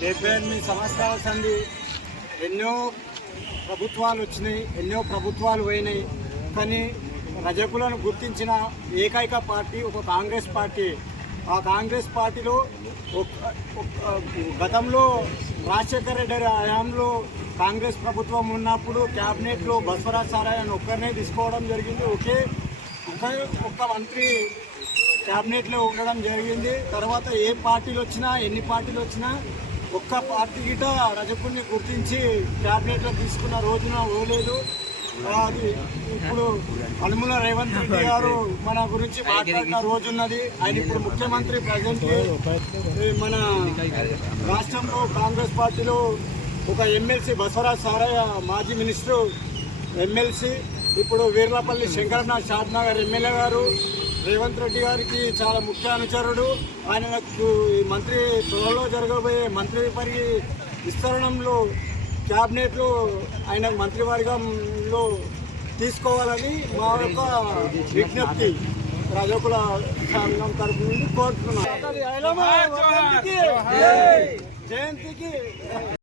డెబ్బై ఎనిమిది సంవత్సరాల సంది ఎన్నో ప్రభుత్వాలు వచ్చినాయి ఎన్నో ప్రభుత్వాలు పోయినాయి. కానీ రజకులను గుర్తించిన ఏకైక పార్టీ ఒక కాంగ్రెస్ పార్టీ. ఆ కాంగ్రెస్ పార్టీలో గతంలో రాజశేఖర రెడ్డి హయాంలో కాంగ్రెస్ ప్రభుత్వం ఉన్నప్పుడు క్యాబినెట్లో బసవరాజ్ సారాయణ ఒక్కరినే తీసుకోవడం జరిగింది. ఒకే ఒకే ఒక్క మంత్రి క్యాబినెట్లో ఉండడం జరిగింది. తర్వాత ఏ పార్టీలు వచ్చినా ఎన్ని పార్టీలు వచ్చినా ఒక్క పార్టీ గిట రజపుణ్ణి గుర్తించి క్యాబినెట్లో తీసుకున్న రోజున పోలేదు. అది ఇప్పుడు అనుముల రేవంత్ రెడ్డి గారు మన గురించి మాట్లాడిన రోజు ఉన్నది ఆయన ఇప్పుడు ముఖ్యమంత్రి ప్రజెంట్ మన రాష్ట్రంలో కాంగ్రెస్ పార్టీలో ఒక ఎమ్మెల్సీ బసవరాజ్ సారయ్య మాజీ మినిస్టర్ ఎమ్మెల్సీ ఇప్పుడు వీర్లపల్లి శంకరనాథ్ షాద్నగర్ ఎమ్మెల్యే గారు రేవంత్ రెడ్డి గారికి చాలా ముఖ్య అనుచరుడు ఆయనకు ఈ మంత్రి త్వరలో జరగబోయే మంత్రి పరి విస్తరణంలో క్యాబినెట్లో ఆయన మంత్రివర్గంలో తీసుకోవాలని మా యొక్క విజ్ఞప్తి రజకుల సంఘం తరపు నుండి కోరుతున్నాం. జయంతికి.